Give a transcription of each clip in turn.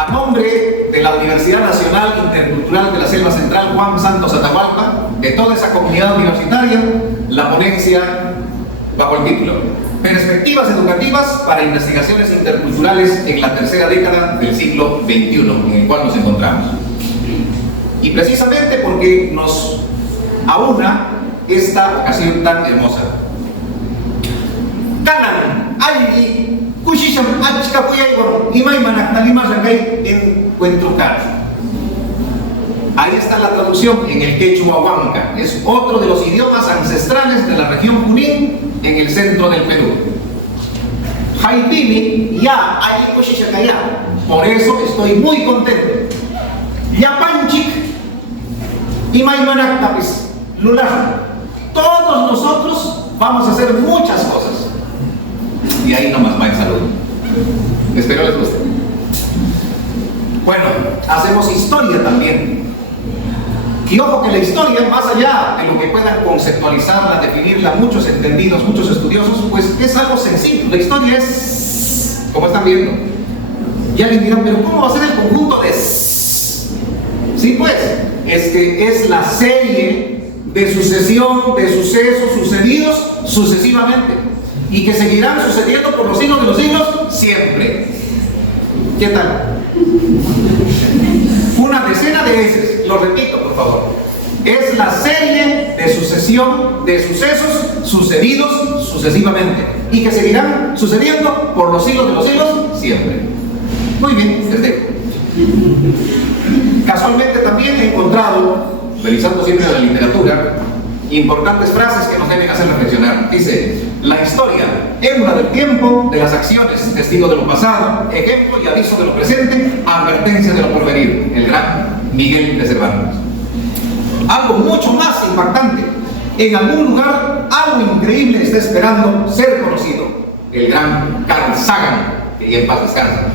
A nombre de la Universidad Nacional Intercultural de la Selva Central Juan Santos Atahualpa, de toda esa comunidad universitaria, la ponencia bajo el título Perspectivas educativas para investigaciones interculturales en la tercera década del siglo XXI, en el cual nos encontramos. Y precisamente porque nos aúna esta ocasión tan hermosa. Kanan, ay, kushisham, achka puyaygo, imay manaktalima rakay encuentro caro. Ahí está la traducción en el quechua huanca. Es otro de los idiomas ancestrales de la región Junín, en el centro del Perú. Haipimi, ya, ay, kushishakaya. Por eso estoy muy contento. Yapanchik, imay manaktapis, lular. Todos nosotros vamos a hacer muchas cosas. Y ahí nomás va el saludo. Espero les guste. Bueno, hacemos historia también. Y ojo que la historia, más allá de lo que puedan conceptualizarla, definirla muchos entendidos, muchos estudiosos, pues es algo sencillo. La historia es, como están viendo. Y alguien dirá, pero ¿cómo va a ser el conjunto de Sí, pues, es que es la serie de sucesión de sucesos sucedidos sucesivamente y que seguirán sucediendo por los siglos de los siglos siempre. ¿Qué tal? Una decena de veces, lo repito por favor, es la serie de sucesión de sucesos sucedidos sucesivamente y que seguirán sucediendo por los siglos de los siglos siempre. Muy bien, les dejo. Casualmente también he encontrado, revisando siempre la literatura, importantes frases que nos deben hacer reflexionar. Dice: la historia, émula del tiempo, de las acciones, testigo de lo pasado, ejemplo y aviso de lo presente, advertencia de lo porvenir. El gran Miguel de Cervantes. Algo mucho más impactante: en algún lugar algo increíble está esperando ser conocido. El gran Carl Sagan, que ya en paz descansa.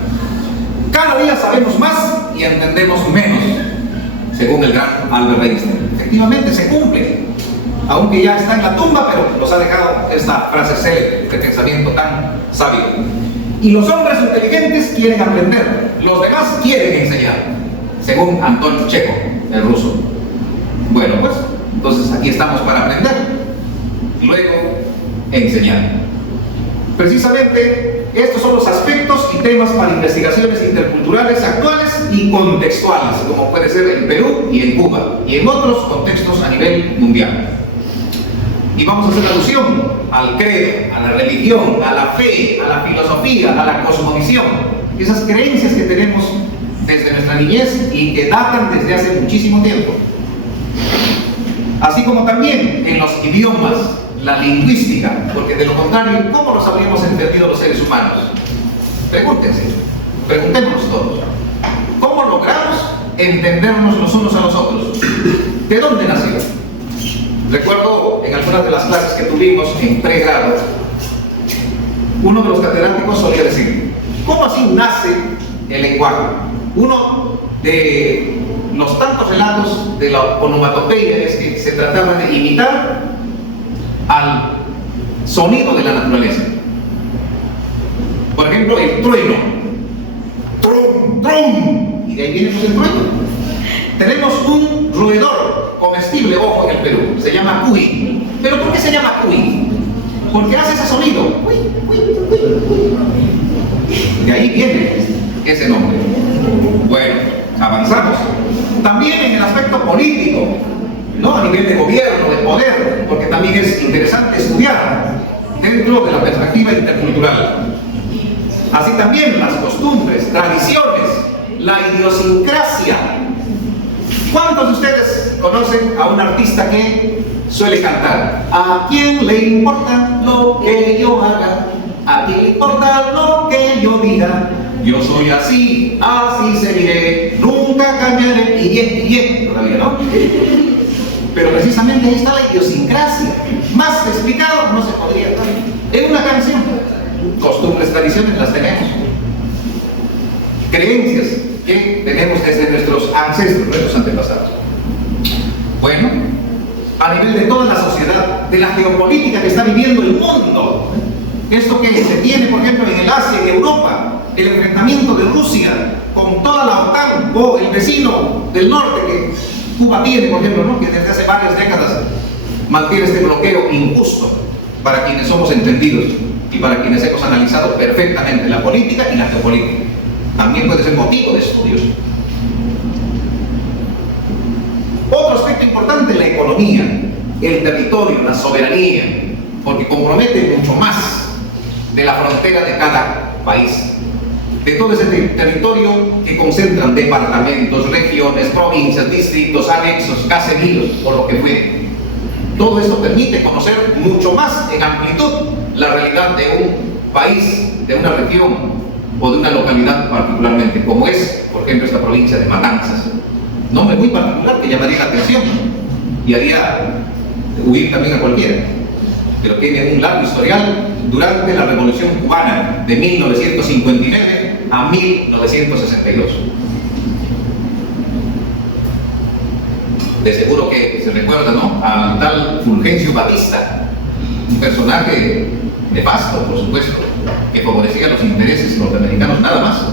Cada día sabemos más y entendemos menos, según el gran Albert Einstein. Efectivamente se cumple, aunque ya está en la tumba, pero nos ha dejado esta frase célebre, este pensamiento tan sabio. Y los hombres inteligentes quieren aprender, los demás quieren enseñar, según Anton Chekhov, el ruso. Bueno, pues, entonces aquí estamos para aprender, luego enseñar. Precisamente estos son los aspectos y temas para investigaciones interculturales actuales y contextuales, como puede ser en Perú y en Cuba, y en otros contextos a nivel mundial. Y vamos a hacer alusión al credo, a la religión, a la fe, a la filosofía, a la cosmovisión, esas creencias que tenemos desde nuestra niñez y que datan desde hace muchísimo tiempo. Así como también en los idiomas, la lingüística, porque de lo contrario, ¿cómo los habríamos entendido los seres humanos? Pregúntense, preguntémonos todos. ¿Cómo logramos entendernos los unos a los otros? ¿De dónde nació? Recuerdo en algunas de las clases que tuvimos en pregrado, uno de los catedráticos solía decir: ¿cómo así nace el lenguaje? Uno de los tantos relatos de la onomatopeya es que se trataba de imitar al sonido de la naturaleza. Por ejemplo, el trueno. Trum, trum. Y de ahí viene pues el trueno. Tenemos un roedor comestible, ojo, en el Perú. Se llama cuy. ¿Pero por qué se llama cuy? Porque hace ese sonido. Cuy, cuy, cuy. De ahí viene ese nombre. Bueno, avanzamos. También en el aspecto político, ¿no? A nivel de gobierno, de poder, porque también es interesante estudiar dentro de la perspectiva intercultural. Así también las costumbres, tradiciones, la idiosincrasia. ¿Cuántos de ustedes conocen a un artista que suele cantar? ¿A quién le importa lo que yo haga? ¿A quién le importa lo que yo diga? Yo soy así, así seguiré, nunca cambiaré. Y bien, todavía no. Pero precisamente ahí está la idiosincrasia. Más explicado no se podría dar. En una canción, costumbres, tradiciones las tenemos. Creencias que tenemos desde nuestros ancestros, nuestros antepasados. Bueno, a nivel de toda la sociedad, de la geopolítica que está viviendo el mundo, esto que se tiene, por ejemplo, en el Asia, en Europa, el enfrentamiento de Rusia con toda la OTAN o el vecino del norte que Cuba tiene, por ejemplo, ¿no? Que desde hace varias décadas mantiene este bloqueo injusto para quienes somos entendidos y para quienes hemos analizado perfectamente la política y la geopolítica. También puede ser motivo de estudios. Otro aspecto importante es la economía, el territorio, la soberanía, porque compromete mucho más de la frontera de cada país, de todo ese territorio que concentran departamentos, regiones, provincias, distritos, anexos, caseríos, o lo que fuere. Todo esto permite conocer mucho más en amplitud la realidad de un país, de una región o de una localidad particularmente, como es, por ejemplo, esta provincia de Matanzas. Nombre muy particular que llamaría la atención y haría huir también a cualquiera, pero tiene un largo historial durante la Revolución Cubana de 1959 a 1962. De seguro que se recuerda, ¿no?, al tal Fulgencio Batista, un personaje nefasto, por supuesto, que favorecía los intereses norteamericanos nada más,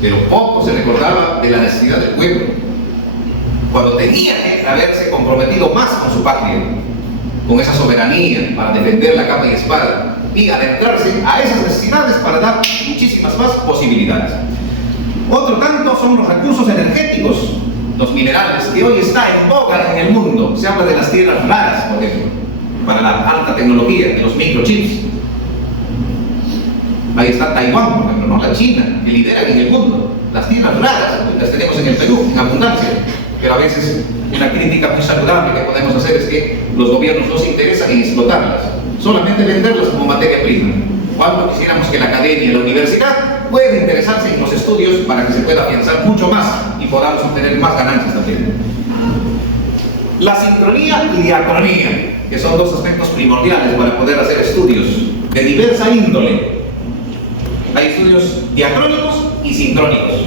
pero poco se recordaba de la necesidad del pueblo, cuando tenía que haberse comprometido más con su patria, con esa soberanía para defender la capa y espada y adentrarse a esas necesidades para dar muchísimas más posibilidades. Otro tanto son los recursos energéticos, los minerales, que hoy está en boga en el mundo. Se habla de las tierras raras, por ejemplo, para la alta tecnología, de los microchips. Ahí está Taiwán, por ejemplo, ¿no? La China, que lidera en el mundo. Las tierras raras las tenemos en el Perú, en abundancia, pero a veces una crítica muy saludable que podemos hacer es que los gobiernos no se interesan en explotarlas, solamente venderlas como materia prima, cuando quisiéramos que la academia y la universidad puedan interesarse en los estudios para que se pueda afianzar mucho más y podamos obtener más ganancias también. La sincronía y diacronía, que son dos aspectos primordiales para poder hacer estudios de diversa índole. Hay estudios diacrónicos y sincrónicos.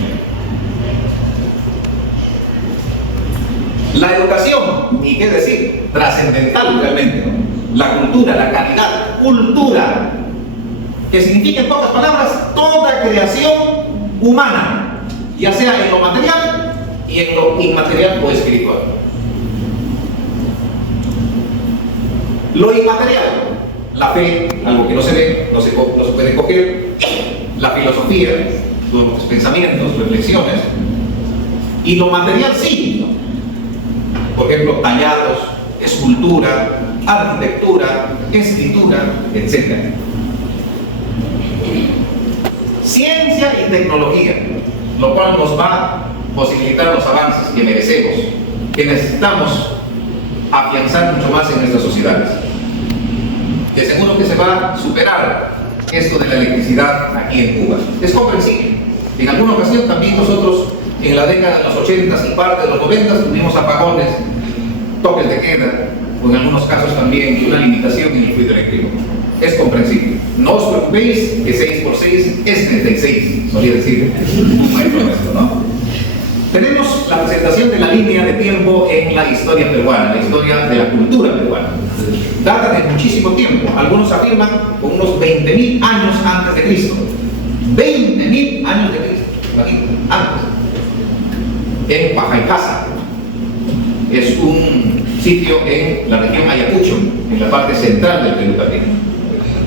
La educación, ni qué decir, trascendental realmente, ¿no? La cultura, la calidad, cultura, que significa en pocas palabras toda creación humana, ya sea en lo material y en lo inmaterial o espiritual. Lo inmaterial, la fe, algo que no se ve, no se puede coger, la filosofía, los pensamientos, reflexiones, y lo material sí, ¿no? Por ejemplo, tallados, escultura, arquitectura, escritura, etc. Ciencia y tecnología, lo cual nos va a posibilitar los avances que merecemos, que necesitamos afianzar mucho más en nuestras sociedades. De seguro que se va a superar esto de la electricidad aquí en Cuba. Es comprensible. En alguna ocasión también nosotros, en la década de los 80 y parte de los 90, tuvimos apagones, toques de queda, o en algunos casos también una limitación en el fluido eléctrico. Es comprensible. No os preocupéis que 6 por 6 es 36, solía decir un maestro nuestro, ¿no? Tenemos la presentación de la línea de tiempo en la historia peruana, la historia de la cultura peruana. Data de muchísimo tiempo. Algunos afirman con unos 20.000 años antes de Cristo. 20.000 años de Cristo, antes. En Pajaicasa. Es un sitio en la región Ayacucho, en la parte central del Perú también,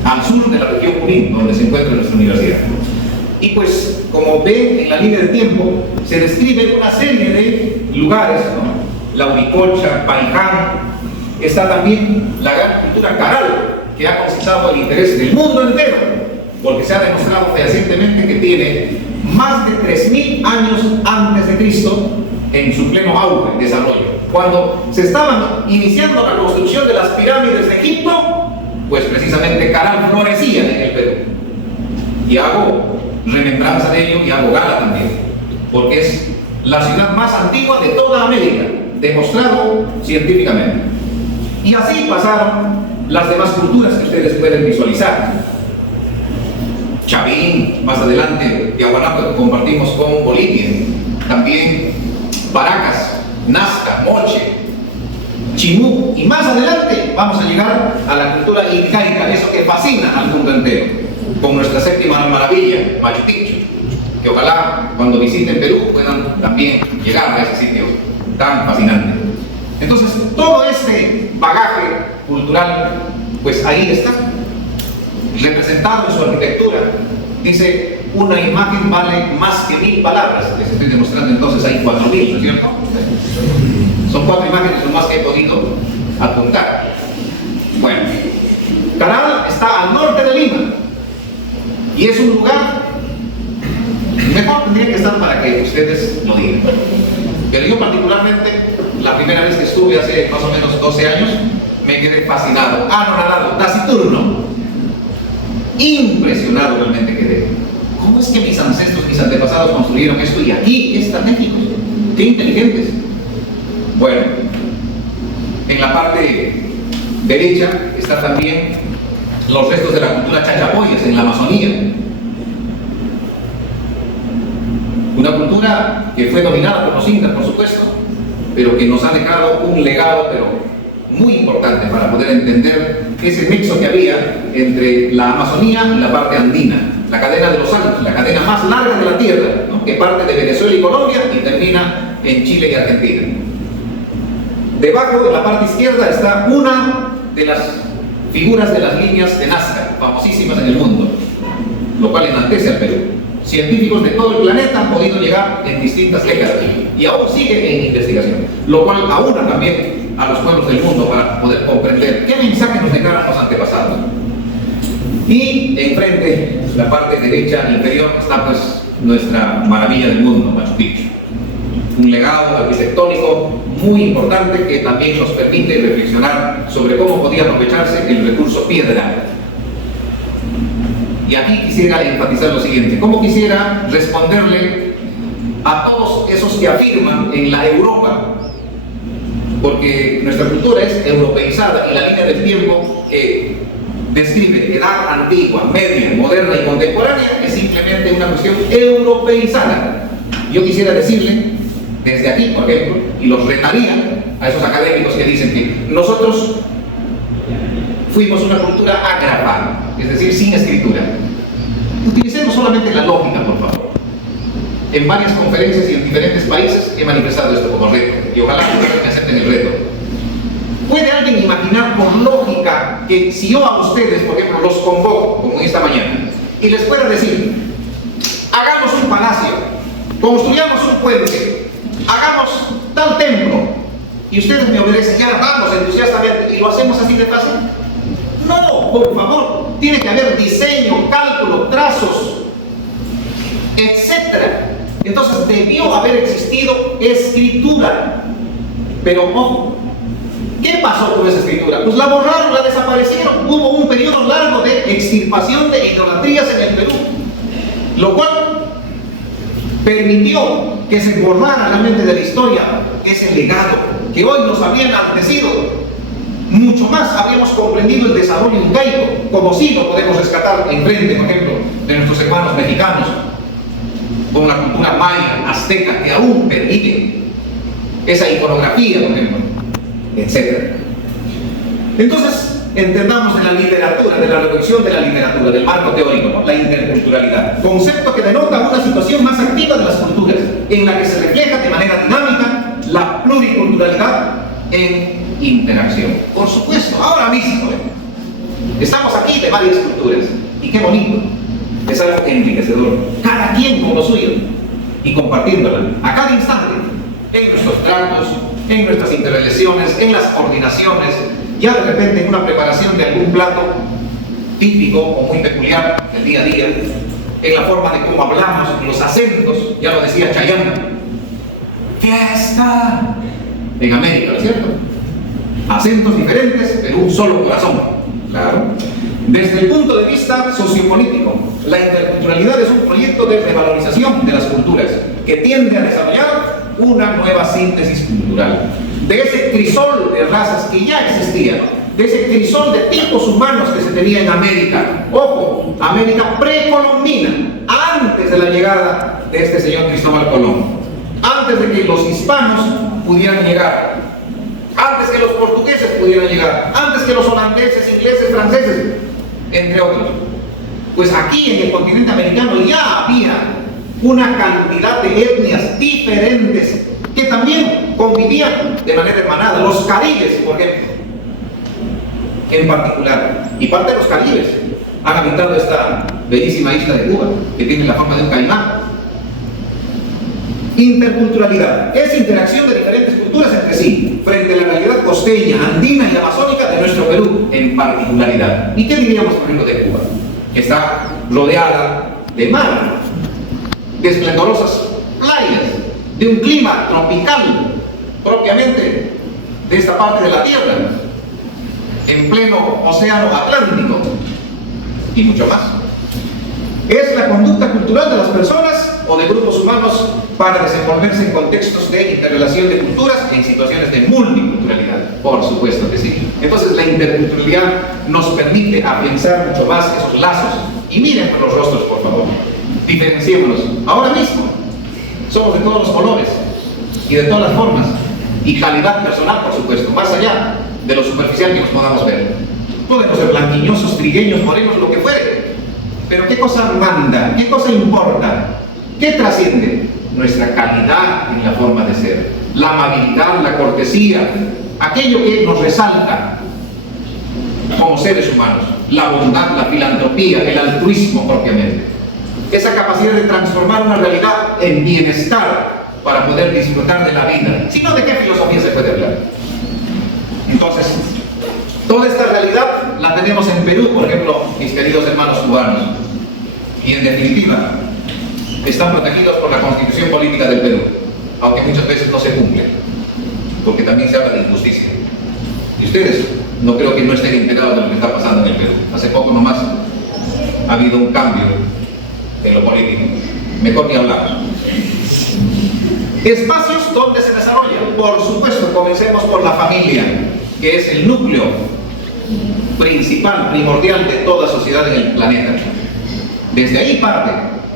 al sur de la región Junín, donde se encuentra nuestra universidad. Y pues, como ven en la línea de tiempo, se describe una serie de lugares, ¿no? La Uricocha, Paiján, está también la gran cultura caral, que ha conquistado el interés del mundo entero, porque se ha demostrado fehacientemente que tiene más de 3.000 años antes de Cristo en su pleno auge, desarrollo. Cuando se estaban iniciando la construcción de las pirámides de Egipto, pues precisamente Caral florecía en el Perú. Y hago remembranza de ello y hago gala también, porque es la ciudad más antigua de toda América, demostrado científicamente. Y así pasaron las demás culturas que ustedes pueden visualizar. Chavín, más adelante, Tiahuanaco, que compartimos con Bolivia. También Paracas, Nazca, Moche, Chimú, y más adelante vamos a llegar a la cultura incaica, eso que fascina al mundo entero, con nuestra séptima maravilla, Machu Picchu. que ojalá cuando visiten Perú puedan también llegar a ese sitio tan fascinante. Entonces, todo este bagaje cultural, pues ahí está, representado en su arquitectura. Dice, una imagen vale más que 1000 palabras. Les estoy demostrando entonces hay 4000, ¿no es cierto? Son 4 imágenes lo más que he podido apuntar. Bueno, Caral está al norte de Lima y es un lugar, mejor tendría que estar para que ustedes lo digan, pero yo particularmente, la primera vez que estuve hace más o menos 12 años, me quedé fascinado, anonadado, taciturno, impresionado realmente quedé. ¿Cómo es que mis ancestros, mis antepasados construyeron esto y aquí están técnicos? ¡Qué inteligentes! Bueno, en la parte derecha están también los restos de la cultura chachapoyas en la Amazonía. Una cultura que fue dominada por los incas, por supuesto, pero que nos ha dejado un legado, pero muy importante para poder entender ese nexo que había entre la Amazonía y la parte andina, la cadena de los Andes, la cadena más larga de la Tierra, ¿no?, que parte de Venezuela y Colombia y termina en Chile y Argentina. Debajo de la parte izquierda está una de las figuras de las líneas de Nazca, famosísimas en el mundo, lo cual enaltece al Perú. Científicos de todo el planeta han podido llegar en distintas décadas y aún sigue en investigación, lo cual aúna también a los pueblos del mundo para poder comprender qué mensaje nos dejaron los antepasados. Y enfrente, la parte derecha inferior, está pues nuestra maravilla del mundo, Machu Picchu. Un legado arquitectónico muy importante que también nos permite reflexionar sobre cómo podía aprovecharse el recurso piedra. Y aquí quisiera enfatizar lo siguiente: cómo quisiera responderle a todos esos que afirman en la Europa, porque nuestra cultura es europeizada y la línea del tiempo que describe edad antigua, media, moderna y contemporánea es simplemente una cuestión europeizada. Yo quisiera decirle desde aquí, por ejemplo, y los retaría a esos académicos que dicen que nosotros fuimos una cultura ágrafa, es decir, sin escritura. Utilicemos solamente la lógica, por favor. En varias conferencias y en diferentes países he manifestado esto como reto, y ojalá que me acepten el reto. ¿Puede alguien imaginar por lógica que si yo a ustedes, por ejemplo, los convoco, como esta mañana, y les pueda decir, hagamos un palacio, construyamos un puente, hagamos tal templo, y ustedes me obedecen, ya vamos entusiastamente, y lo hacemos así de fácil? No, por favor, tiene que haber diseño, cálculo, trazos, etc. Entonces debió haber existido escritura. Pero ojo, ¿qué pasó con esa escritura? Pues la borraron, la desaparecieron. Hubo un periodo largo de extirpación de idolatrías en el Perú, lo cual permitió que se borrara realmente de la historia ese legado que hoy nos había enaltecido. Mucho más habíamos comprendido el desarrollo incaico, como sí lo podemos rescatar enfrente, por ejemplo, de nuestros hermanos mexicanos, con la cultura maya, azteca, que aún permite esa iconografía, por ejemplo, etc. Entonces, entendamos de la literatura, de la reducción de la literatura, del marco teórico, ¿no?, la interculturalidad, concepto que denota una situación más activa de las culturas, en la que se refleja de manera dinámica la pluriculturalidad en interacción. Por supuesto, ahora mismo estamos aquí de varias culturas, y qué bonito, es algo enriquecedor, cada quien con lo suyo, y compartiéndola a cada instante, en nuestros tratos, en nuestras interrelaciones, en las coordinaciones, ya de repente en una preparación de algún plato típico o muy peculiar del día a día, en la forma de cómo hablamos, los acentos, ya lo decía Chayanne, fiesta, en América, ¿no es cierto? Acentos diferentes, pero un solo corazón, claro. Desde el punto de vista sociopolítico, la interculturalidad es un proyecto de revalorización de las culturas que tiende a desarrollar una nueva síntesis cultural. De ese crisol de razas que ya existía, de ese crisol de tipos humanos que se tenía en América, ojo, América precolombina, antes de la llegada de este señor Cristóbal Colón, antes de que los hispanos pudieran llegar, antes que los portugueses pudieran llegar, antes que los holandeses, ingleses, franceses, entre otros. Pues aquí en el continente americano ya había una cantidad de etnias diferentes que también convivían de manera hermanada. Los caribes, por ejemplo, en particular, y parte de los caribes han habitado esta bellísima isla de Cuba, que tiene la forma de un caimán. Interculturalidad es interacción de diferentes culturas entre sí, frente a la realidad costeña, andina y amazónica de nuestro Perú en particularidad. ¿Y qué diríamos, por ejemplo, de Cuba? Está rodeada de mar, de esplendorosas playas, de un clima tropical, propiamente de esta parte de la Tierra, en pleno océano Atlántico, y mucho más. Es la conducta cultural de las personas o de grupos humanos para desenvolverse en contextos de interrelación de culturas en situaciones de multiculturalidad. Por supuesto que sí. Entonces la interculturalidad nos permite afianzar mucho más esos lazos. Y miren los rostros, por favor. Diferenciémonos. Ahora mismo somos de todos los colores y de todas las formas y calidad personal, por supuesto, más allá de lo superficial que nos podamos ver. Podemos ser blanquiñosos, trigueños, morenos, lo que fuere. Pero ¿qué cosa manda? ¿Qué cosa importa? ¿Qué trasciende? Nuestra calidad en la forma de ser, la amabilidad, la cortesía, aquello que nos resalta como seres humanos, la bondad, la filantropía, el altruismo propiamente. Esa capacidad de transformar una realidad en bienestar para poder disfrutar de la vida. Si no, ¿de qué filosofía se puede hablar? Entonces, toda esta realidad la tenemos en Perú, por ejemplo, mis queridos hermanos cubanos. Y en definitiva, están protegidos por la Constitución Política del Perú, aunque muchas veces no se cumple, porque también se habla de injusticia. Y ustedes no creo que no estén enterados de lo que está pasando en el Perú. Hace poco nomás ha habido un cambio en lo político. Mejor ni hablar. Espacios donde se desarrolla. Por supuesto, comencemos por la familia, que es el núcleo principal, primordial de toda sociedad en el planeta. Desde ahí parte,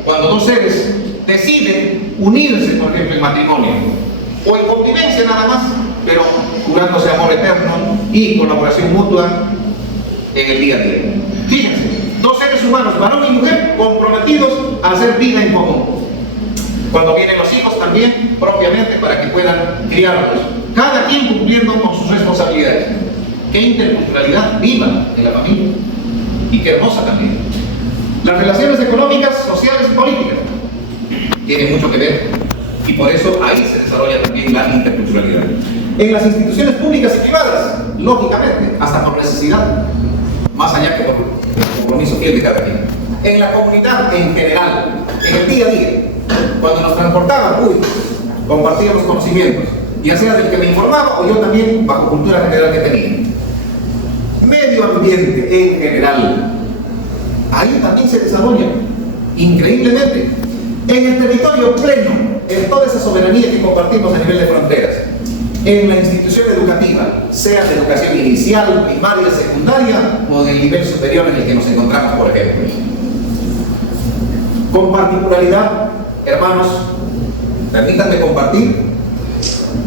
cuando dos seres deciden unirse, por ejemplo, en matrimonio, o en convivencia nada más, pero jurándose amor eterno y colaboración mutua en el día a día. Fíjense, dos seres humanos, varón y mujer, comprometidos a hacer vida en común. Cuando vienen los hijos también, propiamente, para que puedan criarlos, cada quien cumpliendo con sus responsabilidades. Qué interculturalidad viva en la familia, y qué hermosa también. Las relaciones económicas, sociales y políticas tienen mucho que ver, y por eso ahí se desarrolla también la interculturalidad. En las instituciones públicas y privadas, lógicamente, hasta por necesidad, más allá que por compromiso fiel de cada quien. En la comunidad en general, en el día a día, cuando nos transportaban, compartíamos conocimientos, ya sea del que me informaba o yo también bajo cultura general que tenía. Medio ambiente en general, ahí también se desarrolla increíblemente en el territorio pleno, en toda esa soberanía que compartimos a nivel de fronteras, en la institución educativa, sea de educación inicial, primaria, secundaria o del nivel superior en el que nos encontramos, por ejemplo. Con particularidad, hermanos, permítanme compartir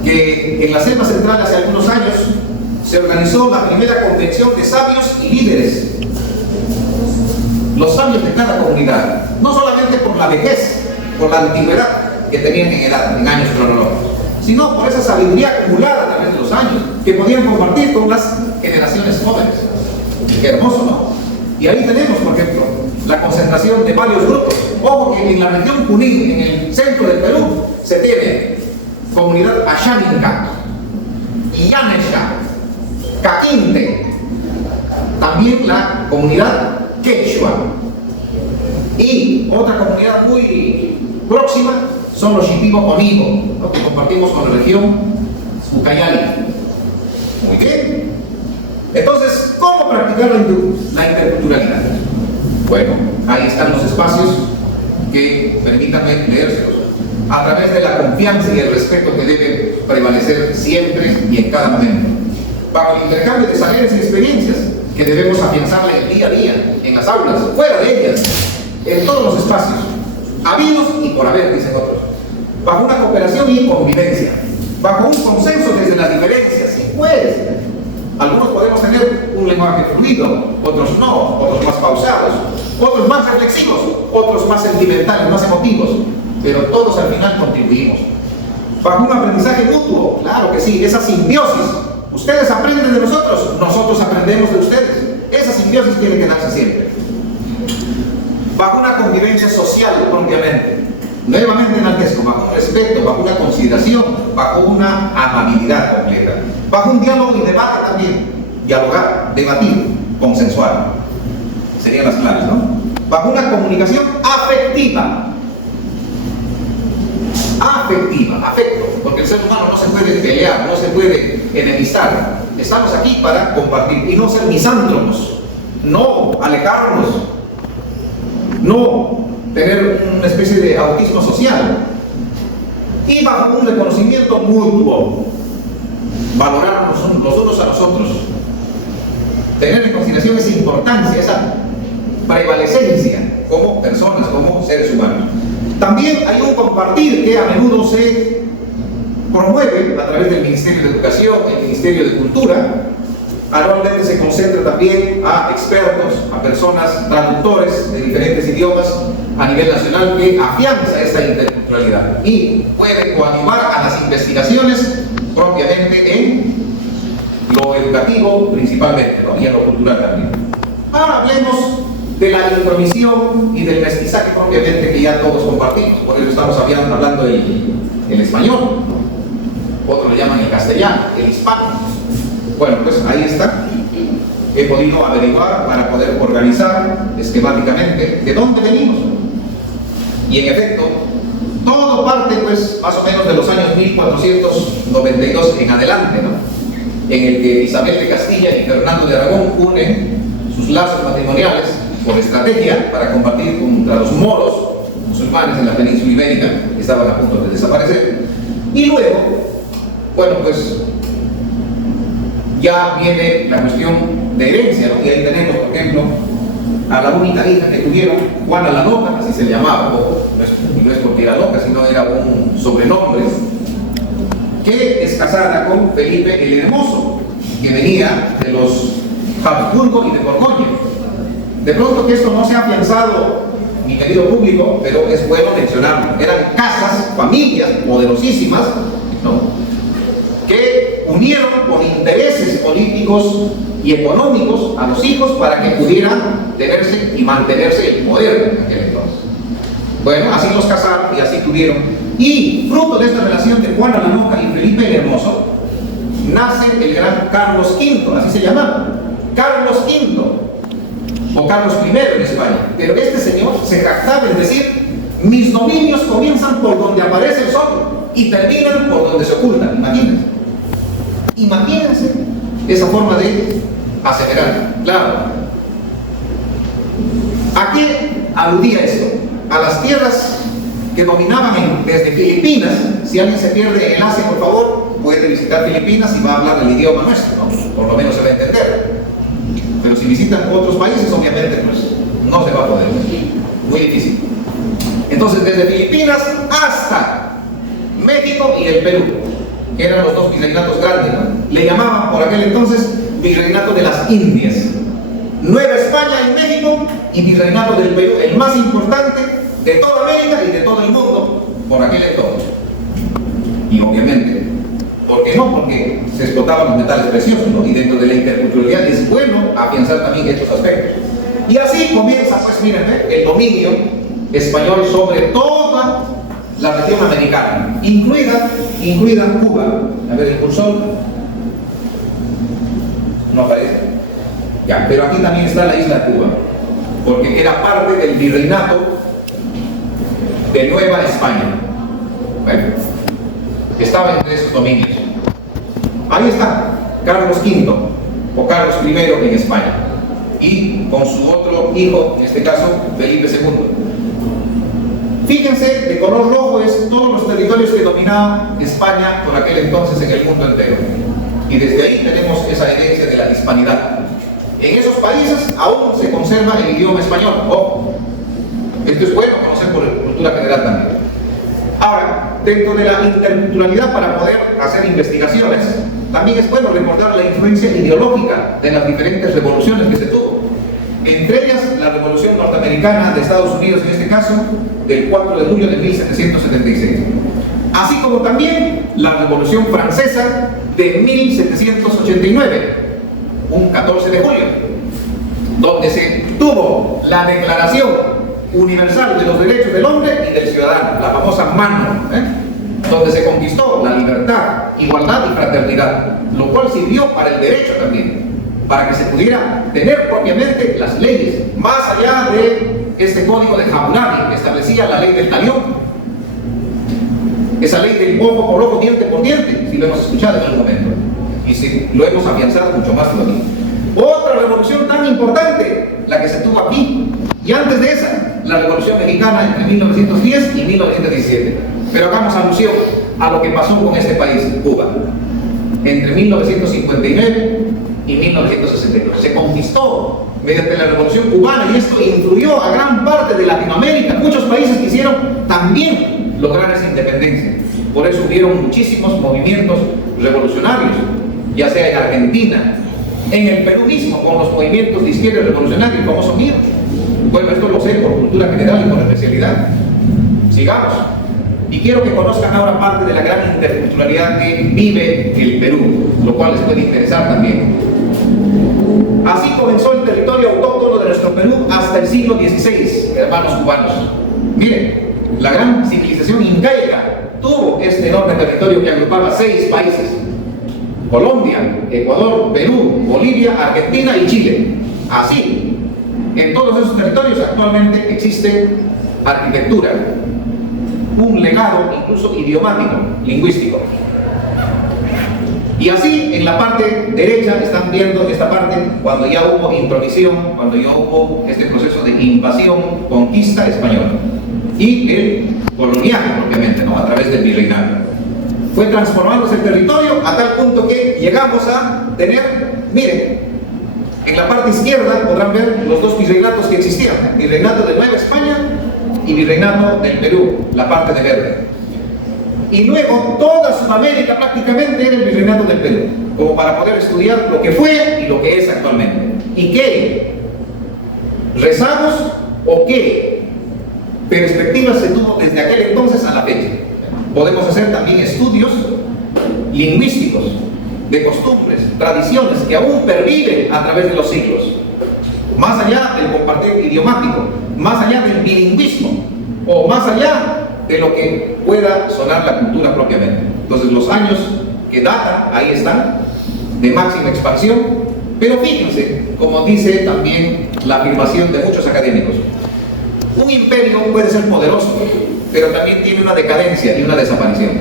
que en la selva central hace algunos años se organizó la primera convención de sabios y líderes. Los sabios de cada comunidad, no solamente por la vejez, por la antigüedad que tenían en edad, en años cronológicos, sino por esa sabiduría acumulada a través de los años que podían compartir con las generaciones jóvenes. Qué hermoso, ¿no? Y ahí tenemos, por ejemplo, la concentración de varios grupos. Ojo que en la región Junín, en el centro del Perú, se tiene comunidad Asháninca, Yanesha, Caquinte, también la comunidad Quechua, y otra comunidad muy próxima son los Shipibo-Onibo, ¿no?, que compartimos con la región Ucayali. Muy bien. Entonces, ¿cómo practicar la interculturalidad? Bueno, ahí están los espacios que permítanme leérselos. A través de la confianza y el respeto que debe prevalecer siempre y en cada momento. Bajo el intercambio de saberes y experiencias que debemos afianzarle el día a día, en las aulas, fuera de ellas, en todos los espacios, habidos y por haber, dicen otros. Bajo una cooperación y convivencia. Bajo un consenso desde las diferencias, si puede ser, Algunos podemos tener un lenguaje fluido, otros no, otros más pausados, otros más reflexivos, otros más sentimentales, más emotivos, pero todos al final contribuimos. Bajo un aprendizaje mutuo, claro que sí, esa simbiosis. Ustedes aprenden de nosotros, nosotros aprendemos de ustedes. Esa simbiosis tiene que darse siempre. Bajo una convivencia social propiamente. Nuevamente enaltezco, bajo un respeto, bajo una consideración, bajo una amabilidad completa. Bajo un diálogo y debate también. Dialogar, debatir, consensuar. Serían las claves, ¿no? Bajo una comunicación afectiva. Afecto, porque el ser humano no se puede pelear, no se puede enemistar. Estamos aquí para compartir y no ser misántropos, no alejarnos, no tener una especie de autismo social, y bajo un reconocimiento mutuo, valorarnos los unos a los otros, tener en consideración esa importancia, esa prevalecencia como personas, como seres humanos. También hay un compartir que a menudo se promueve a través del Ministerio de Educación, el Ministerio de Cultura. Anualmente se concentra también a expertos, a personas traductores de diferentes idiomas a nivel nacional que afianza esta interculturalidad y puede coadyuvar a las investigaciones propiamente en lo educativo principalmente, ¿no? Y en lo cultural también. Ahora hablemos de la intromisión y del mestizaje propiamente que ya todos compartimos. Por eso estamos hablando el español, otros le llaman el castellano, el hispano. Bueno, pues ahí está. He podido averiguar para poder organizar esquemáticamente de dónde venimos. Y en efecto, todo parte pues más o menos de los años 1492 en adelante, ¿no? En el que Isabel de Castilla y Fernando de Aragón unen sus lazos matrimoniales por estrategia para combatir contra los moros musulmanes en la península ibérica que estaban a punto de desaparecer. Y luego, bueno, pues ya viene la cuestión de herencia, ¿no? Y ahí tenemos, por ejemplo, a la única hija que tuvieron, Juana la Loca, así se llamaba, no es porque era loca, sino era un sobrenombre, que es casada con Felipe el Hermoso, que venía de los Habsburgo y de Borgoña. De pronto que esto no se ha afianzado, mi querido público, pero es bueno mencionarlo. Eran casas, familias poderosísimas, ¿no?, que unieron por intereses políticos y económicos a los hijos para que pudieran tenerse y mantenerse el poder en aquel entonces. Bueno, así los casaron y así tuvieron. Y fruto de esta relación de Juana la Loca y Felipe el Hermoso, nace el gran Carlos V, así se llamaba, Carlos V, o Carlos I en España. Pero este señor se jactaba en decir: mis dominios comienzan por donde aparece el sol y terminan por donde se ocultan. Imagínense esa forma de aseverar. Claro. ¿A qué aludía esto? A las tierras que dominaban desde Filipinas. Si alguien se pierde en Asia, por favor, puede visitar Filipinas y va a hablar el idioma nuestro, ¿no? Por lo menos se va a entender. Pero si visitan otros países, obviamente, pues no se va a poder. Muy difícil. Entonces, desde Filipinas hasta México y el Perú, que eran los dos virreinatos grandes, ¿no? Le llamaban por aquel entonces Virreinato de las Indias. Nueva España en México y Virreinato del Perú, el más importante de toda América y de todo el mundo por aquel entonces. Y obviamente, ¿por qué no? Porque se explotaban los metales preciosos, ¿no? Y dentro de la interculturalidad es bueno afianzar también estos aspectos. Y así comienza, pues miren, el dominio español sobre toda la región americana, incluida Cuba. A ver, el cursor no aparece. Ya, pero aquí también está la isla de Cuba, porque era parte del virreinato de Nueva España. Bueno, estaba entre esos dominios. Ahí está Carlos V o Carlos I en España, y con su otro hijo, en este caso Felipe II. Fíjense, de color rojo es todos los territorios que dominaban España por aquel entonces en el mundo entero. Y desde ahí tenemos esa herencia de la hispanidad. En esos países aún se conserva el idioma español. Ojo, esto es bueno conocer por cultura general también. Ahora, dentro de la interculturalidad, para poder hacer investigaciones, también es bueno recordar la influencia ideológica de las diferentes revoluciones que se tuvo. Entre ellas, la Revolución Norteamericana de Estados Unidos, en este caso, del 4 de julio de 1776. Así como también la Revolución Francesa de 1789, un 14 de julio, donde se tuvo la Declaración Universal de los Derechos del Hombre y del Ciudadano, la famosa mano, donde se conquistó la libertad, igualdad y fraternidad, lo cual sirvió para el derecho también, para que se pudiera tener propiamente las leyes, más allá de este código de Hammurabi que establecía la ley del talión, esa ley del ojo por ojo, diente por diente, si lo hemos escuchado en algún momento, y si lo hemos afianzado mucho más todavía. Otra revolución tan importante, la que se tuvo aquí, y antes de esa, la Revolución Mexicana entre 1910 y 1917. Pero hagamos alusión a lo que pasó con este país, Cuba, entre 1959 y 1962. Se conquistó mediante la Revolución Cubana y esto influyó a gran parte de Latinoamérica. Muchos países quisieron también lograr esa independencia. Por eso hubieron muchísimos movimientos revolucionarios, ya sea en Argentina, en el Perú mismo, con los movimientos de izquierda revolucionarios, como son unidos. Bueno, esto lo sé por cultura general y por especialidad. Sigamos. Y quiero que conozcan ahora parte de la gran interculturalidad que vive el Perú, lo cual les puede interesar también. Así comenzó el territorio autóctono de nuestro Perú hasta el siglo XVI, hermanos cubanos. Miren, la gran civilización incaica tuvo este enorme territorio que agrupaba 6 países: Colombia, Ecuador, Perú, Bolivia, Argentina y Chile. Así, en todos esos territorios actualmente existe arquitectura, un legado incluso idiomático, lingüístico. Y así, en la parte derecha están viendo esta parte cuando ya hubo intromisión, cuando ya hubo este proceso de invasión, conquista española y el coloniaje propiamente, ¿no? A través del virreinato. Fue transformándose el territorio a tal punto que llegamos a tener, miren, en la parte izquierda podrán ver los 2 virreinatos que existían: virreinato de Nueva España y virreinato del Perú, la parte de verde. Y luego toda Sudamérica prácticamente era el virreinato del Perú, como para poder estudiar lo que fue y lo que es actualmente. ¿Y qué rezagos o qué perspectivas se tuvo desde aquel entonces a la fecha? Podemos hacer también estudios lingüísticos, de costumbres, tradiciones que aún perviven a través de los siglos, más allá del compartir idiomático, más allá del bilingüismo, o más allá de lo que pueda sonar la cultura propiamente. Entonces los años que datan, ahí están, de máxima expansión, pero fíjense, como dice también la afirmación de muchos académicos, un imperio puede ser poderoso, pero también tiene una decadencia y una desaparición.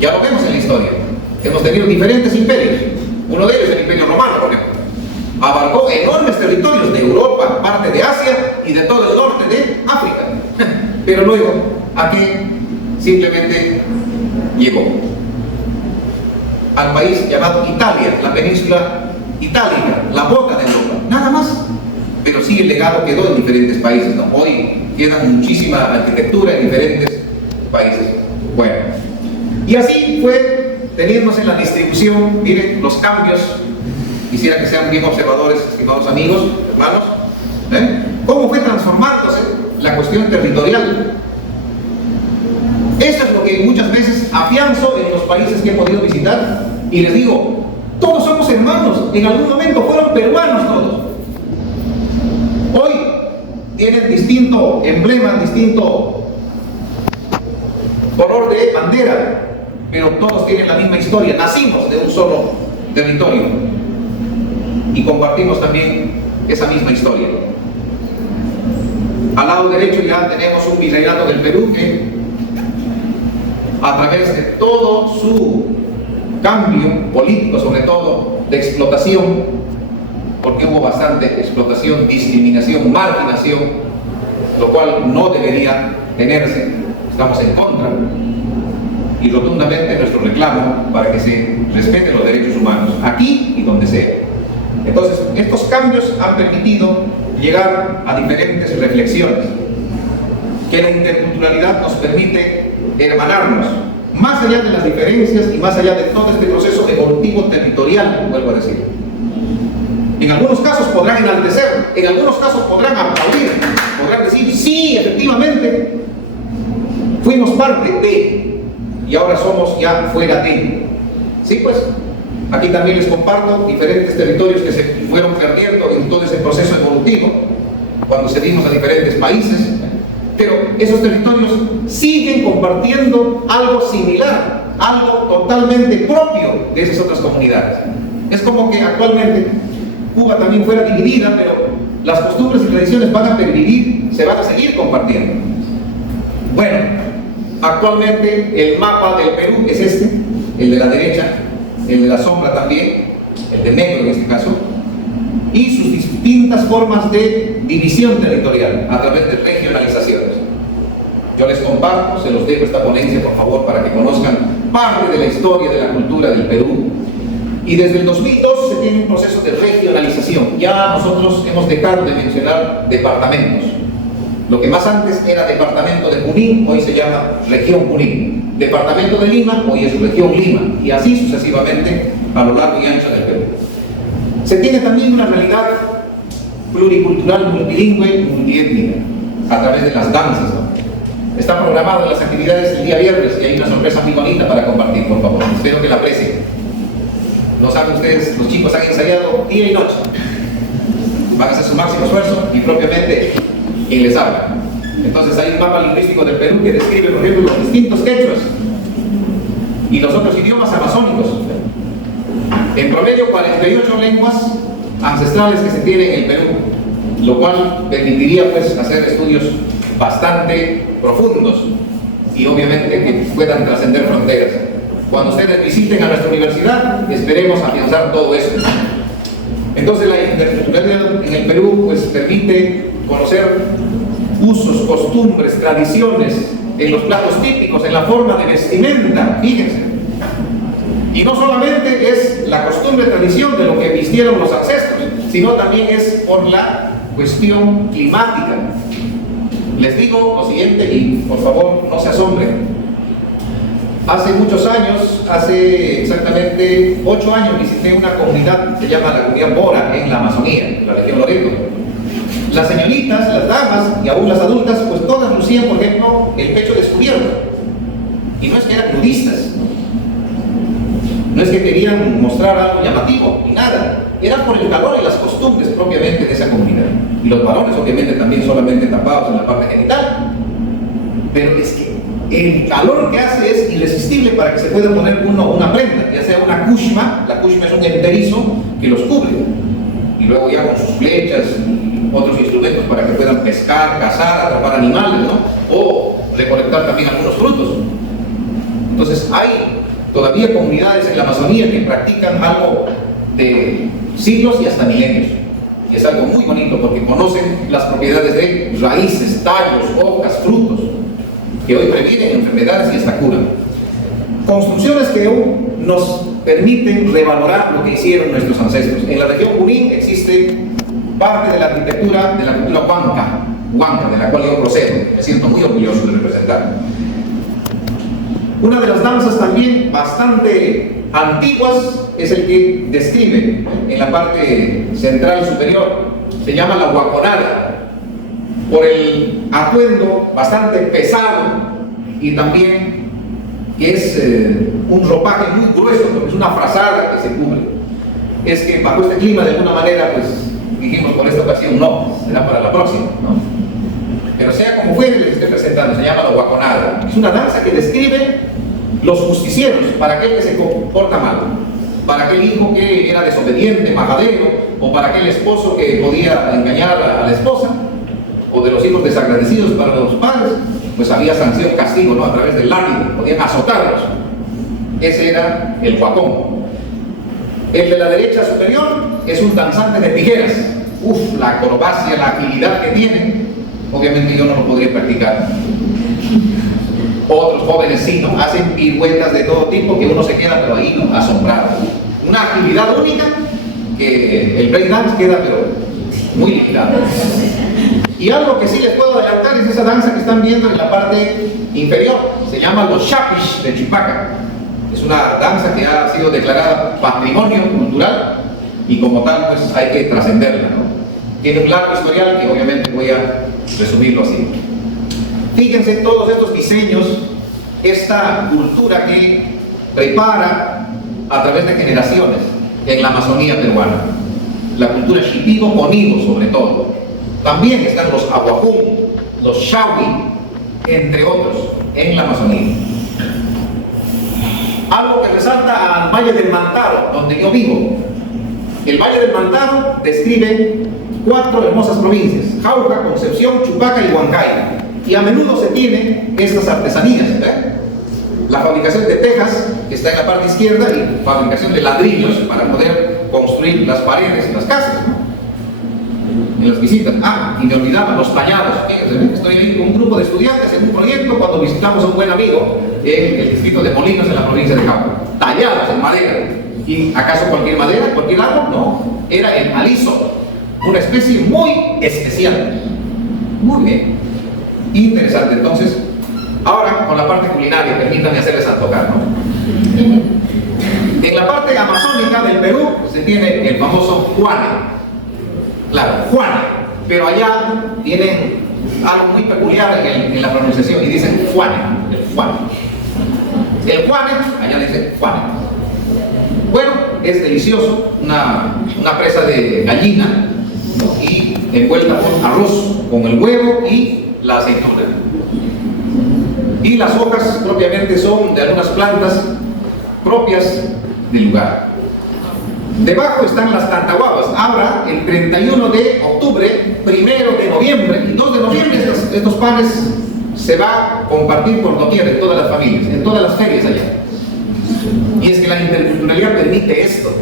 Ya lo vemos en la historia. Hemos tenido diferentes imperios. Uno de ellos, el Imperio Romano, por ejemplo, abarcó enormes territorios de Europa, parte de Asia y de todo el norte de África. Pero luego, aquí simplemente llegó al país llamado Italia, la península itálica, la boca de Europa, nada más. Pero sí, el legado quedó en diferentes países, ¿no? Hoy queda muchísima arquitectura en diferentes países. Bueno, y así fue teniéndose la distribución. Miren los cambios. Quisiera que sean bien observadores, estimados amigos, hermanos. ¿Cómo fue transformándose la cuestión territorial? Esto es lo que muchas veces afianzo en los países que he podido visitar y les digo, todos somos hermanos, en algún momento fueron peruanos todos. Hoy tienen distinto emblema, distinto color de bandera, pero todos tienen la misma historia. Nacimos de un solo territorio y compartimos también esa misma historia. Al lado derecho ya tenemos un virreinato del Perú que, a través de todo su cambio político, sobre todo de explotación, porque hubo bastante explotación, discriminación, marginación, lo cual no debería tenerse. Estamos en contra y rotundamente nuestro reclamo para que se respeten los derechos humanos, aquí y donde sea. Entonces, estos cambios han permitido llegar a diferentes reflexiones, que la interculturalidad nos permite hermanarnos, más allá de las diferencias y más allá de todo este proceso evolutivo territorial, vuelvo a decir. En algunos casos podrán enaltecer, en algunos casos podrán aplaudir, podrán decir, sí, efectivamente, fuimos parte de, y ahora somos ya fuera de. Sí, pues, aquí también les comparto diferentes territorios que se fueron perdiendo en todo ese proceso evolutivo, cuando cedimos a diferentes países, pero esos territorios siguen compartiendo algo similar, algo totalmente propio de esas otras comunidades. Es como que actualmente Cuba también fuera dividida, pero las costumbres y tradiciones van a pervivir, se van a seguir compartiendo. Bueno, actualmente el mapa del Perú es este, el de la derecha, el de la sombra también, el de negro en este caso, y sus distintas formas de división territorial a través de regionalizaciones. Yo les comparto, se los dejo esta ponencia por favor para que conozcan parte de la historia de la cultura del Perú. Y desde el 2002 se tiene un proceso de regionalización. Ya nosotros hemos dejado de mencionar departamentos. Lo que más antes era departamento de Junín, hoy se llama región Junín. Departamento de Lima, hoy es región Lima. Y así sucesivamente a lo largo y ancho del Perú. Se tiene también una realidad pluricultural, multilingüe y multiétnica a través de las danzas, ¿no? Está programado en las actividades el día viernes y hay una sorpresa muy bonita para compartir, por favor. Espero que la aprecien. Lo saben ustedes, los chicos han ensayado día y noche. Van a hacer su máximo esfuerzo y propiamente quien les habla. Entonces hay un mapa lingüístico del Perú que describe, por ejemplo, los distintos quechuas y los otros idiomas amazónicos. En promedio 48 lenguas ancestrales que se tienen en el Perú, lo cual permitiría pues hacer estudios bastante profundos y obviamente que puedan trascender fronteras. Cuando ustedes visiten a nuestra universidad, esperemos afianzar todo eso. Entonces la interculturalidad en el Perú pues permite conocer usos, costumbres, tradiciones en los platos típicos, en la forma de vestimenta, fíjense. Y no solamente es la costumbre, tradición de lo que vistieron los ancestros, sino también es por la cuestión climática. Les digo lo siguiente y por favor no se asombren. Hace muchos años, hace exactamente 8 años, visité una comunidad que se llama la comunidad Bora en la Amazonía, en la región Loreto. Las señoritas, las damas y aún las adultas, pues todas lucían, por ejemplo, el pecho descubierto. Y no es que eran nudistas, no es que querían mostrar algo llamativo, ni nada. Era por el calor y las costumbres propiamente de esa comunidad. Y los varones, obviamente, también solamente tapados en la parte genital. Pero es que el calor que hace es irresistible para que se pueda poner uno una prenda, ya sea una kushma. La kushma es un enterizo que los cubre. Y luego ya con sus flechas y otros instrumentos para que puedan pescar, cazar, atrapar animales, ¿no? O recolectar también algunos frutos. Entonces hay todavía comunidades en la Amazonía que practican algo de siglos y hasta milenios. Y es algo muy bonito porque conocen las propiedades de raíces, tallos, hojas, frutos, que hoy previenen enfermedades y hasta curan. Construcciones que hoy nos permiten revalorar lo que hicieron nuestros ancestros. En la región Junín existe parte de la arquitectura de la cultura huanca, de la cual yo procedo. Me siento muy orgulloso de representar. Una de las danzas también bastante antiguas es el que describe en la parte central superior. Se llama la guaconada, por el atuendo bastante pesado y también que es un ropaje muy grueso, porque es una frazada que se cubre. Es que bajo este clima de alguna manera pues dijimos por esta ocasión no, será para la próxima, ¿no? Pero sea como fuere, les estoy presentando, se llama la guaconada. Es una danza que describe los justicieros, para aquel que se comporta mal, para aquel hijo que era desobediente, majadero, o para aquel esposo que podía engañar a la esposa, o de los hijos desagradecidos para los padres, pues había sanción, castigo, ¿no? A través del látigo, podían azotarlos. Ese era el guacón. El de la derecha superior es un danzante de tijeras. Uf, la acrobacia, la agilidad que tiene, obviamente yo no lo podría practicar. Otros jóvenes sí, ¿no? Hacen piruetas de todo tipo que uno se queda pero ahí, ¿no? Asombrado. Una agilidad única que el breakdance queda pero muy limitado. Y algo que sí les puedo adelantar es esa danza que están viendo en la parte inferior. Se llama los Shapish de Chupaca. Es una danza que ha sido declarada patrimonio cultural y como tal pues hay que trascenderla, ¿no? Tiene un largo historial que obviamente voy a resumirlo así. Fíjense todos estos diseños, esta cultura que prepara a través de generaciones en la Amazonía peruana. La cultura Shipibo-Conibo sobre todo. También están los Aguajún, los Shawi, entre otros, en la Amazonía. Algo que resalta al Valle del Mantaro, donde yo vivo. El Valle del Mantaro describe 4 hermosas provincias: Jauja, Concepción, Chupaca y Huancay. Y a menudo se tienen estas artesanías, ¿eh? La fabricación de tejas, que está en la parte izquierda, y fabricación de ladrillos para poder construir las paredes y las casas, ¿no? En las visitas. Y me olvidaba, los tallados. Fíjense, estoy ahí con un grupo de estudiantes en un proyecto cuando visitamos a un buen amigo en el distrito de Molinos, en la provincia de Jauja. Tallados en madera. ¿Y acaso cualquier madera, cualquier árbol? No, era el aliso, una especie muy especial. Muy bien, interesante. Entonces, ahora con la parte culinaria, permítanme hacerles antojar, ¿no? En la parte amazónica del Perú se tiene el famoso Juane. Claro, Juane, pero allá tienen algo muy peculiar en la pronunciación y dicen Juane, el Juane. El Juane, allá le dicen Juane. Bueno, es delicioso, una presa de gallina, ¿no? Y envuelta con arroz, con el huevo y la aceituna. Y las hojas propiamente son de algunas plantas propias del lugar. Debajo están las tantahuabas. Ahora, el 31 de octubre, 1 de noviembre y 2 de noviembre, estos panes se va a compartir por doquier en todas las familias, en todas las ferias allá. Y es que la interculturalidad permite esto.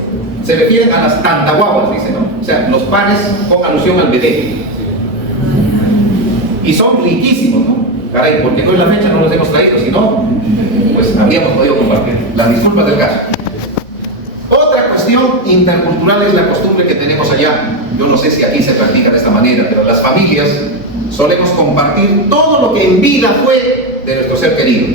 Se refieren a las tantahuabas, dice, ¿no? O sea, los panes con alusión al bebé. Y son riquísimos, ¿no? Caray, porque no es la fecha, no los hemos traído, si no, pues habríamos podido compartir. Las disculpas del caso. Otra cuestión intercultural es la costumbre que tenemos allá. Yo no sé si aquí se practica de esta manera, pero las familias solemos compartir todo lo que en vida fue de nuestro ser querido.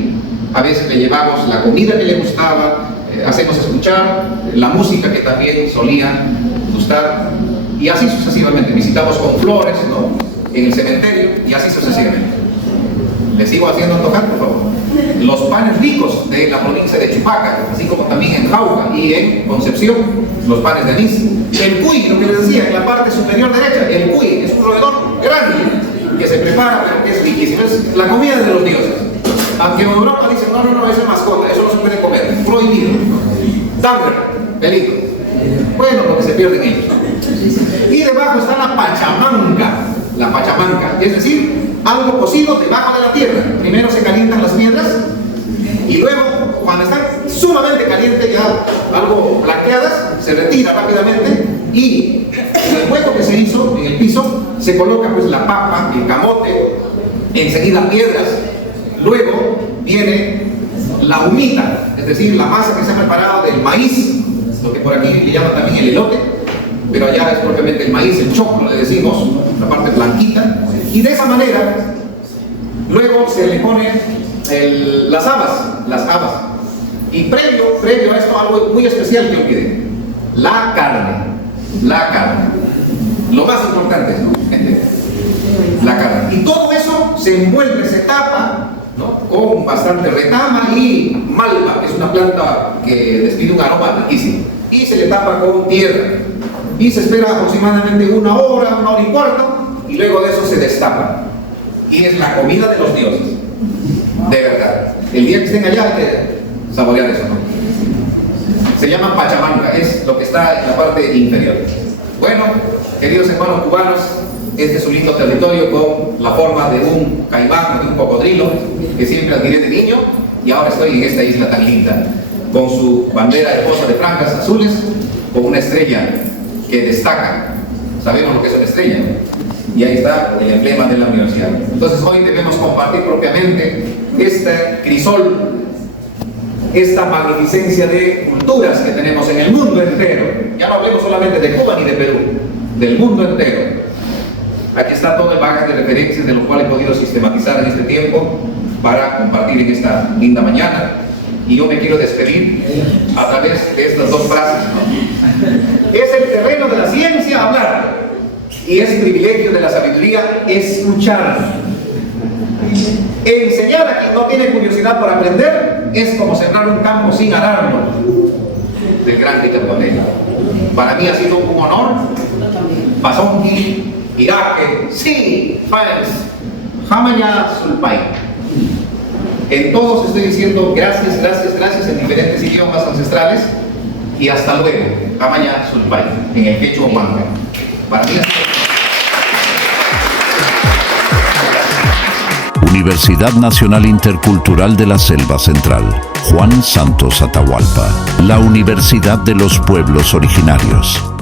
A veces le llevamos la comida que le gustaba, hacemos escuchar la música que también solía gustar, y así sucesivamente. Visitamos con flores, ¿no?, en el cementerio, y así sucesivamente. Les sigo haciendo antojar, por favor. Los panes ricos de la provincia de Chupaca, así como también en Jauja y en Concepción, los panes de anís. El cuy, lo que les decía, en la parte superior derecha, el cuy es un roedor grande que se prepara, pero que es riquísimo. Es la comida de los dioses. Aunque en Europa dicen, no, eso es mascota, eso no se puede comer, prohibido. Danger, peligro. Bueno, lo que se pierden ellos. Y debajo está la pachamanca, es decir, algo cocido debajo de la tierra. Primero se calientan las piedras y luego, cuando están sumamente calientes, ya algo blanqueadas, se retira rápidamente y en el hueco que se hizo en el piso se coloca pues la papa, el camote, enseguida piedras. Luego viene la humita, es decir, la masa que se ha preparado del maíz, lo que por aquí le llaman también el elote, pero allá es propiamente el maíz, el choclo le decimos, la parte blanquita, y de esa manera luego se le pone las habas, y previo a esto algo muy especial que olvidé: la carne, lo más importante, ¿no? La carne, y todo eso se envuelve, se tapa, ¿no?, con bastante retama y malva, que es una planta que despide un aroma riquísimo, y se le tapa con tierra, y se espera aproximadamente 1 hora, 1 hora y cuarto, y luego de eso se destapa, y es la comida de los dioses, de verdad. El día que estén allá hay que saborear eso, ¿no? Se llama pachamanca, es lo que está en la parte inferior. Bueno, queridos hermanos cubanos, este es un lindo territorio con la forma de un caimán, de un cocodrilo, que siempre admiré de niño, y ahora estoy en esta isla tan linda, con su bandera hermosa de franjas azules, con una estrella que destaca. Sabemos lo que es una estrella, ¿no? Y ahí está el emblema de la universidad. Entonces hoy debemos compartir propiamente este crisol, esta magnificencia de culturas que tenemos en el mundo entero. Ya no hablemos solamente de Cuba ni de Perú, del mundo entero. Aquí está todo el bagaje de referencias de lo cual he podido sistematizar en este tiempo para compartir en esta linda mañana. Y yo me quiero despedir a través de estas dos frases, ¿no? Es el terreno de la ciencia hablar, y es privilegio de la sabiduría escuchar. Enseñar a quien no tiene curiosidad por aprender es como sembrar un campo sin ararlo, del gran Ticapamela. Para mí ha sido un honor. Basongi, Iraque, sí, fans, Hamaya Sulpay. En todos estoy diciendo gracias, gracias, gracias en diferentes idiomas ancestrales y hasta luego, Hamaya Sulpay, en el quechua huanca. Para mí Universidad Nacional Intercultural de la Selva Central, Juan Santos Atahualpa, la Universidad de los Pueblos Originarios.